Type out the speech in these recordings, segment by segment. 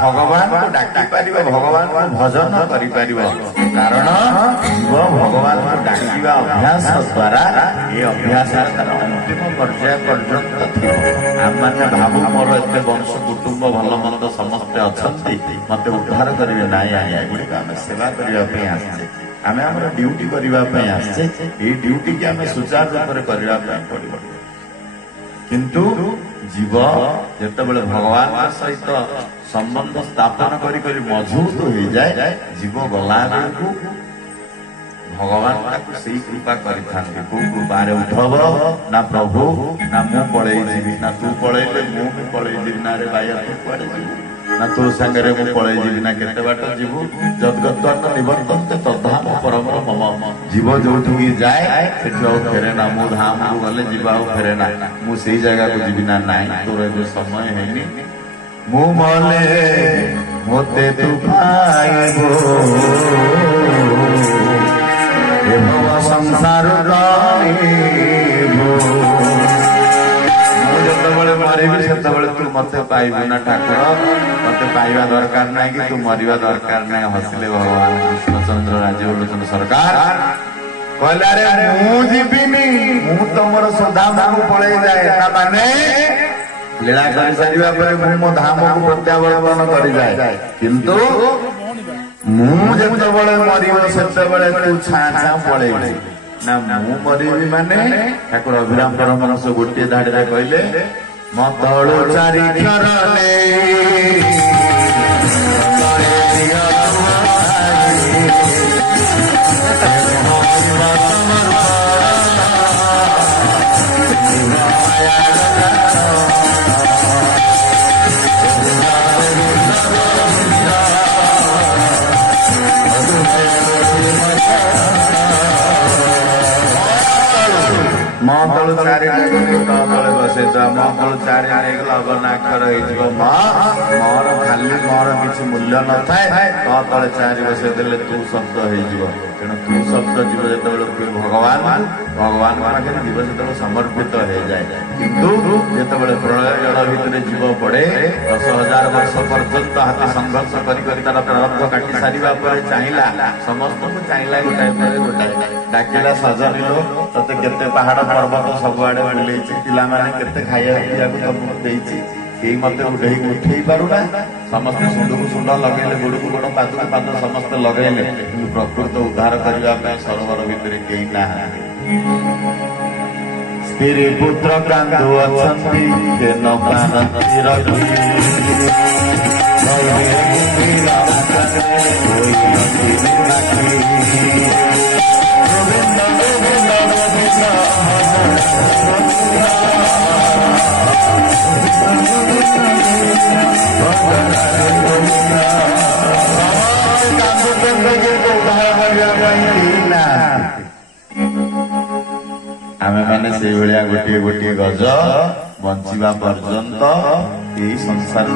भगवान को डाकी पार भगवान को भजन कर कारण जीव भगवान को डाकिवा अभ्यास द्वारा ये अभ्यास अंतिम पर्याय पर्यंत थी आम मैंने भाव मोर एत वंश कुटुंब भल मंद समस्ते अच्छा मत उद्धार करेंगे ना गुड़िक आम सेवा करने आसचे आम आम ड्यूटी करने आसचे ये ड्यूटी की आम सुचारू रूप से करने पड़ो किंतु जीव जिते भगवान सहित संबंध स्थापन कर मजबूत हो जाए जीव गला बेलू भगवान से कृपा करते कौ कृपार उद्धव ना प्रभु ना मु पड़े ना तू पड़े मु भी पड़े ना रे बाया तू पड़े ना तो सांगे मु पड़े ना केते बाट जीवु जदगत निवर्तन तद्धाम परम मम जीव जो जाए फेरे ना मु धाम को गले जीवा फेरे ना मु से जगह को जीवी ना नाई तोर जो समय है मु मले मोते तू पाइबो संसार मरबी से तू मत पाइबू ना ठाकुर मत पाइबा दरकार ना कि तू मरवा दरकार ना हसिले भगवान कृष्णचंद्र राजीव लोचन सरकार कहले मु जीविनी मु तुम धाम को पड़े जाए माने लीला कर सारिबा परे मु मो धाम को प्रत्यावर्तन कर जाए किंतु मु जेतबळे मरिब सेतबळे तू छा छा पळेबी ना मु मरिबी माने ठाकुर अभिराम परमहंस गोटे धाड़ी रे कहले मतळु चारि करले महतलु चारि तले बसे महतलु चारि अबनाक्षर मोर खाली मोर किसी मूल्य न थाए तले चारि बसे देले तू शब्द हो तेणु तू शब्द जीव जो भगवान भगवान पाखे जीव जो समर्पित हो जाए किंतु जो प्रलय जल भितर जीव पड़े 10,000 वर्ष पर्यंत हाथ संघर्ष कर प्रारब्ध काटी सारा चाहिला समस्त को चाहिला गोटाए पर गोटाए डाकिला सजनी लो ते केते पहाड़ पर्वत सबुआड़े बुले पिलाने केते खाया पीवा कई मत उठे पारुना समस्त सुंड को सुंड लगे गोड़ को गोड़ पाद को पाद समस्त लगे प्रकृत उद्धार करने सरोवर भितर कई ना स्त्री पुत्र कांदु अछंती आमे माने से भलिया गोटे गोटे गज बंचिबा पर्यंत यही संसार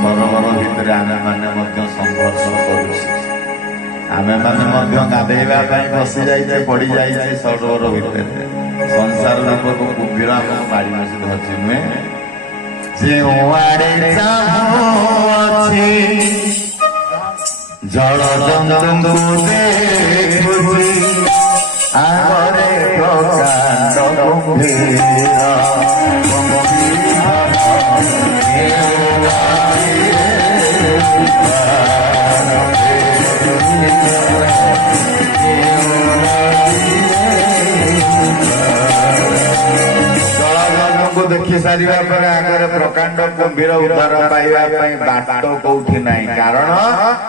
सरोवर भितर आमे माने संघर्ष करुछि आमे माने गाधेवा बसी जाइए पड़ जाइए सरोवर भितर संसार लोक को कुम्भीर मारी बसी धरछि नुहे जल जंतु देखुछि आगरे प्रकांड देखी सारा पर आगे प्रकांड कुंभीर उद्धार पाइबा बाट कौटी ना कारण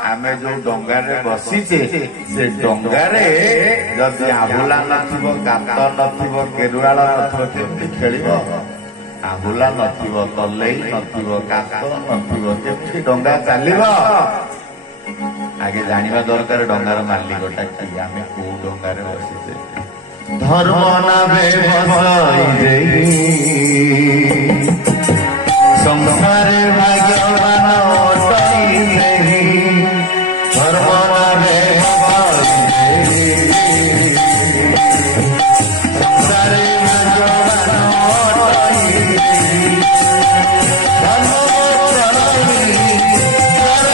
आम जो डंगारे बसीचे से डंगारे जदि आहुला नथिबो गात नथिबो केरुआल नथिबो केमती खेलिबो आहुला नथिबो तलेई नथिबो गात नथिबो केमती डंगा चलिबो आगे जानिबा दरकार डंगार मालिकटा कि आमे को डंगारे बसीचे धर्म नामे बसाई संसार भाग्यवान अटाई नहीं धर्म नामे बसाई संसार भाग्यवान अटाई नहीं धर्म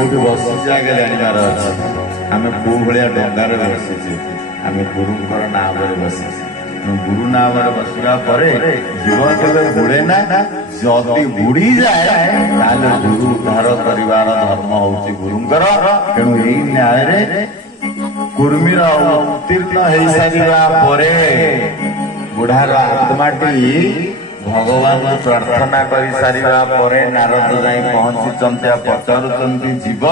କୋଉଠି ବସିଛେ ଆଗେ ଜାଣିବାର ଅଛି। ଆମେ କୋଉ ଭଳିଆ ଡଙ୍ଗାରେ ବସିଛେ। ଆମେ ଗୁରୁଙ୍କର ନାମରେ ବସିଛେ। ଗୁରୁ ନାମରେ ବସିବା ପରେ ଜୀବ କେବେ ବୁଡେ ନା, ଯଦି ବୁଡିଯାଏ ତାହେଲେ ଗୁରୁ ଉଦ୍ଧାର କରିବାର ଧର୍ମ ହଉଛି ଗୁରୁଙ୍କର। ତେଣୁ ଏଇ ନ୍ୟାୟରେ କୁର୍ମୀର ଉତ୍ତୀର୍ଣ୍ଣ ହେଇସାରିବା ପରେ ବୁଢାର ଆତ୍ମାଟି ଭଗବାନ ପ୍ରାର୍ଥନା କରିସାରିବା ପରେ ନାରଦ ଯାଇ ପହଞ୍ଚିଛନ୍ତି। ପଚାରୁଛନ୍ତି ଜୀବ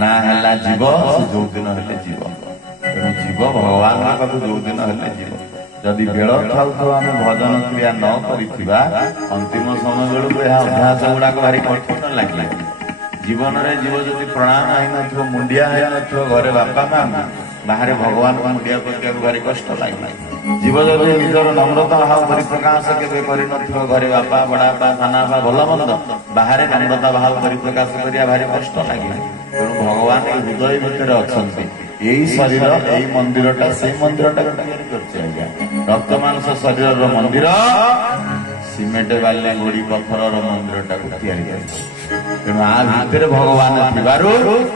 ନା ହେଲା ଜୀବ, ଯୋଉଦିନ ହେଲେ ଜୀବ। ତେଣୁ ଜୀବ ଭଗବାନଙ୍କ ପାଖକୁ ଯୋଉଦିନ ହେଲେ ଯିବ। ଯଦି ବେଳ ଥାଉ ଥାଉ ଆମେ ଭଜନ କ୍ରିୟା ନ କରିଥିବା ଅନ୍ତିମ ସମୟ ବେଳକୁ ଏହା ଅଭ୍ୟାସ ଗୁଡାକ ଭାରି କଠିନ ଲାଗିଲା। ଜୀବନରେ ଜୀବ ଯଦି ପ୍ରଣାମ ହେଇନଥିବ, ମୁଣ୍ଡିଆ ହେଇନଥିବ ଘରେ ବାପା ମା, ବାହାରେ ଭଗବାନଙ୍କୁ ମୁଣ୍ଡିଆ ପକେଇବାକୁ ଭାରି କଷ୍ଟ ଲାଗିଲା। ଜୀବ ଯଦି ନିଜର ନମ୍ରତା ଭାବ ପରିପ୍ରକାଶ କେବେ କରିନଥିବ, ଘରେ ବାପା ବଡାପା ସାନା ବାପା ଭଲ ମନ୍ଦ, ବାହାରେ ନମ୍ରତା ଭାବ ପରିପ୍ରକାଶ କରିବା ଭାରି କଷ୍ଟ ଲାଗିଲା। ତେଣୁ ଭଗବାନ ଏ ହୃଦୟ ଭିତରେ ଅଛନ୍ତି। ଏଇ ଶରୀର, ଏଇ ମନ୍ଦିରଟା ସେଇ ମନ୍ଦିରଟାକୁ ତିଆରି କରିଛି ଆଜ୍ଞା। ରକ୍ତ ମାଂସ ଶରୀରର ମନ୍ଦିର, ସିମେଣ୍ଟ ବାଲି ଗୋଡି ପଥରର ମନ୍ଦିରଟାକୁ ତିଆରି କରିଛି। ତେଣୁ ଆ ଭିତରେ ଭଗବାନ ଥିବାରୁ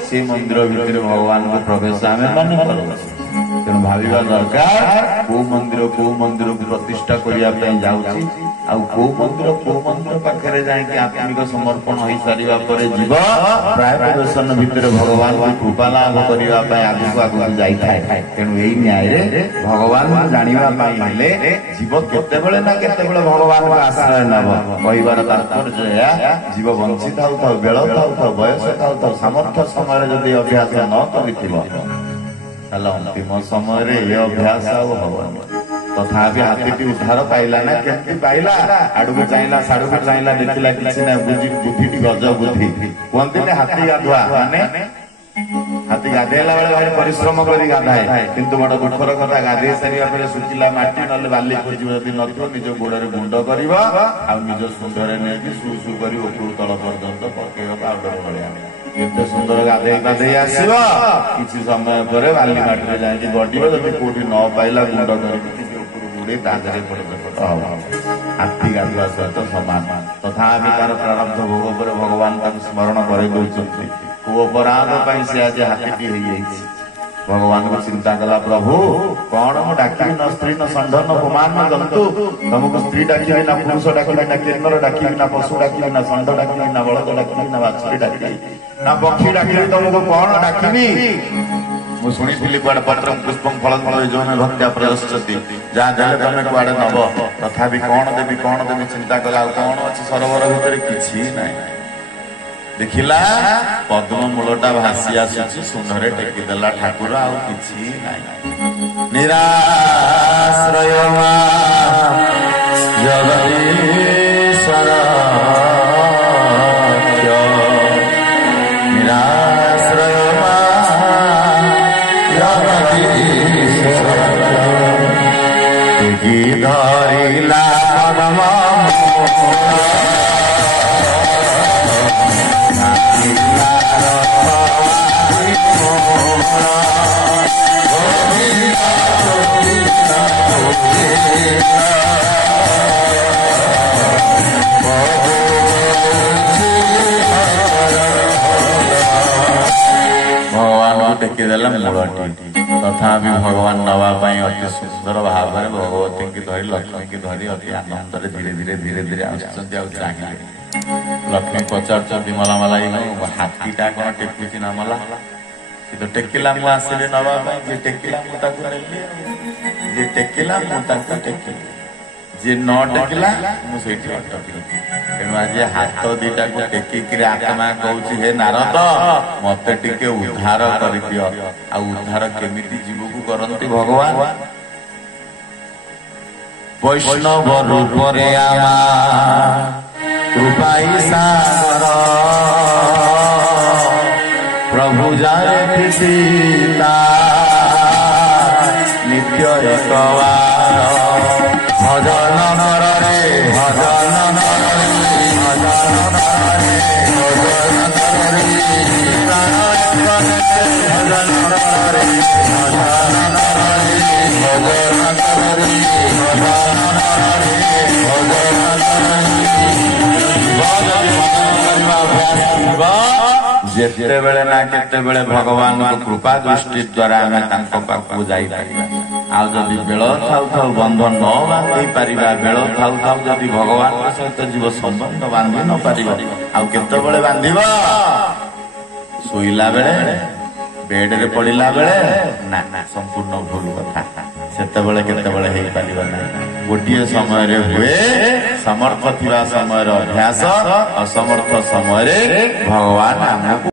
ସେ ମନ୍ଦିର ଭିତରେ ଭଗବାନଙ୍କୁ ପ୍ରବେଶ ଆମେ ମାନେ କରୁଛୁ। ତେଣୁ ଭାବିବା ଦରକାର କୋଉ ମନ୍ଦିରକୁ ପ୍ରତିଷ୍ଠା କରିବା ପାଇଁ ଯାଉଛି, ଆଉ କୋଉ ମନ୍ଦିର ପାଖରେ ଯାଇକି ଆତ୍ମିକ ସମର୍ପଣ ହେଇସାରିବା ପରେ ଯିବ ପ୍ରାୟ ପ୍ରଦର୍ଶନ ଭିତରେ ଭଗବାନଙ୍କୁ କୃପା ଲାଭ କରିବା ପାଇଁ ଆଗକୁ ଯାଇଥାଏ। ତେଣୁ ଏଇ ନ୍ୟାୟରେ ଭଗବାନଙ୍କୁ ଜାଣିବା ପାଇଁ ହେଲେ ଜୀବ କେତେବେଳେ ନା କେତେବେଳେ ଭଗବାନଙ୍କ ଆଶ୍ରୟ ନେବ। କହିବାର ତାତ୍ପର୍ଯ୍ୟ ଏହା, ଜୀବ ବଞ୍ଚିଥାଉ ଥାଉ, ବେଳ ଥାଉ ଥାଉ, ବୟସ ଥାଉ ଥାଉ, ସାମର୍ଥ୍ୟ ସମୟରେ ଯଦି ଅଭ୍ୟାସ ନ କରିଥିବ ତାହେଲେ ଅନ୍ତିମ ସମୟରେ ଏ ଅଭ୍ୟାସ ଆଉ ହବନି। ତଥାପି ହାତୀଟି ଉଦ୍ଧାର ପାଇଲା ନା, କେମିତି ପାଇଲା? ଆଡକୁ ଚାହିଁଲା, ସାଡକୁ ଚାହିଁଲା, ଦେଖିଲା କିଛି ନାହିଁ। ବୁଦ୍ଧିଟି ଗଜ ବୁଦ୍ଧି କୁହନ୍ତିନି, ହାତୀ ଗାଧୁଆ ମାନେ ହାତୀ ଗାଧେଇଲା ବେଳେ ଭାରି ପରିଶ୍ରମ କରି ଗାଧାଏ, କିନ୍ତୁ ବଡ ଦୁଃଖର କଥା, ଗାଧେଇ ସାରିବା ପରେ ଶୁଖିଲା ମାଟି ନହେଲେ ବାଲି ଖୋଜିବ, ଯଦି ନଥିବ ନିଜ ଗୋଡରେ ଗୁଣ୍ଡ କରିବ, ଆଉ ନିଜ ଶୁଣ୍ଢରେ ନେଇକି ସୁ କରି ଉପରୁ ତଳ ପର୍ଯ୍ୟନ୍ତ ପକେଇବ ପାଉଡର ଭଳିଆ। କେତେ ସୁନ୍ଦର ଗାଧେଇ ଆସିବ, କିଛି ସମୟ ପରେ ବାଲି ମାଟିରେ ଯାଇକି ଗଡିବ। ଯଦି କୋଉଠି ନ ପାଇଲା ଗୁଣ୍ଡ କରିକି ଉପରୁ ବୁଡେଇ ତା ଦେହରେ ପଟ ହବ। ହାତୀ ଗାଧୁଆ ସହିତ ସମାନ। ତଥାପି ତାର ପ୍ରାରବ୍ଧ ଭୋଗ ପରେ ଭଗବାନ ତାକୁ ସ୍ମରଣ କରି ଦଉଛନ୍ତି। କୋଉ ଅପରାଧ ପାଇଁ ସେ ଆଜି ହାତୀଟି ହେଇଯାଇଛି। ଭଗବାନଙ୍କୁ ଚିନ୍ତା କଲା, ପ୍ରଭୁ କଣ ମୁଁ ଡାକିବି? ନା ସ୍ତ୍ରୀ, ନା ଷଣ୍ଢ, ନା ପୁମାନ, ନା ଜନ୍ତୁ। ତମକୁ ସ୍ତ୍ରୀ ଡାକିବି ନା ପୁରୁଷ ଡାକିବି, ନା କିନ୍ନର ଡାକିବି, ନା ପଶୁ ଡାକିବି, ନା ଷଣ୍ଢ ଡାକିବି, ନା ବଳଦ ଡାକିବି, ନା ବାଛୁରୀ ଡାକିବି, ନା ପକ୍ଷୀ ଡାକିବି? ତମକୁ କଣ ଡାକିବି? ମୁଁ ଶୁଣିଥିଲି କୁଆଡେ ପତ୍ର ପୁଷ୍ପଂ ଫଳ ଯୋଉନ ଭକ୍ତ୍ୟା ପ୍ରୟଶ୍ଚତି, ଯାହା ଦେଲେ ତମେ କୁଆଡେ ନବ। ତଥାପି କଣ ଦେବି ଚିନ୍ତା କଲା। ଆଉ କଣ ଅଛି ସରୋବର ଭିତରେ? କିଛି ନାହିଁ। ଦେଖିଲା ପଦ୍ମ ମୂଳଟା ଭାସି ଆସୁଛି, ଶୁଣ୍ଢରେ ଟେକିଦେଲା ଠାକୁର, ଆଉ କିଛି ନାହିଁ। ନିରାଶ୍ରୟ ଜଗଦୀଶ୍ୱର, ନିରାଶ୍ରୟ ଜଗଦୀଶ୍ୱର, ଟେକି ଧରିଲା ପଦ୍ମ ଭଗବାନଙ୍କୁ ଟେକିଦେଲା ମୂଳଟି। ତଥାପି ଭଗବାନ ନବା ପାଇଁ ଅତି ସୁନ୍ଦର ଭାବରେ ଭଗବତୀଙ୍କୁ ଧରି, ଲକ୍ଷ୍ମୀକି ଧରି ଅତି ଆନନ୍ଦରେ ଧୀରେ ଧୀରେ ଆସୁଛନ୍ତି। ଆଉ ଚାହିଁଲେ ଲକ୍ଷ୍ମୀ ପଚାରୁଛନ୍ତି, ମଲା ହାତୀଟା କଣ ଟେକୁଛି ନା ମଲା? ସେ ତ ଟେକିଲା, ମୁଁ ଆସିଲି ନବା ପାଇଁ। ଯିଏ ଟେକିଲା ମୁଁ ତାକୁ ନେଲି, ଯିଏ ଟେକିଲା ମୁଁ ତାକୁ ଟେକିଲି, ଯିଏ ନ ଟେକିଲା ମୁଁ ସେଇଠି ଅଟକିଲି। ତେଣୁ ଆଜି ହାତ ଦିଟାକୁ ଟେକିକିରି ଆତ୍ମା କହୁଛି, ହେ ନାରଦ ମତେ ଟିକେ ଉଦ୍ଧାର କରିଦିଅ। ଆଉ ଉଦ୍ଧାର କେମିତି ଜୀବକୁ କରନ୍ତି ଭଗବାନ? ବୈଷ୍ଣବ ରୂପରେ ଆମା କୃପାଇ ସାଗର, ପ୍ରଭୁ ଯାରେ ପିତା ନିତ୍ୟ ଏକବାର, ଭଜନ ନରରେ ଭଜନ ନରରେ ଭଜନ ନରରେ ଭଜନ ନରରେ ପ୍ରାଣ ଭଜନ ନରରେ ଭଜନ ନରରେ ଭଜନ ନରରେ ଭଜନ ନରରେ ଭଜନ ନରରେ କରିବା ଯେତେବେଳେ ନା କେତେବେଳେ ଭଗବାନଙ୍କ କୃପା ଦୃଷ୍ଟି ଦ୍ୱାରା ଆମେ ତାଙ୍କ ପାଖକୁ ଯାଇପାରିବା। ଆଉ ଯଦି ବେଳ ଥାଉ ଥାଉ ବନ୍ଧ ନ ବାନ୍ଧି ପାରିବା, ବେଳ ଥାଉ ଥାଉ ଯଦି ଭଗବାନଙ୍କ ସହିତ ଜୀବ ସମ୍ବନ୍ଧ ବାନ୍ଧି ନ ପାରିବ, ଆଉ କେତେବେଳେ ବାନ୍ଧିବ? ଶୋଇଲା ବେଳେ, ବେଡରେ ପଡିଲା ବେଳେ? ନା, ସମ୍ପୂର୍ଣ୍ଣ ଭୁଲ କଥା। ସେତେବେଳେ କେତେବେଳେ ହେଇପାରିବ ନାହିଁ। ଗୋଟିଏ ସମୟରେ ହୁଏ, ସମର୍ଥ ଥିବା ସମୟରେ ଅଭ୍ୟାସ, ଅସମର୍ଥ ସମୟରେ ଭଗବାନ ଆମକୁ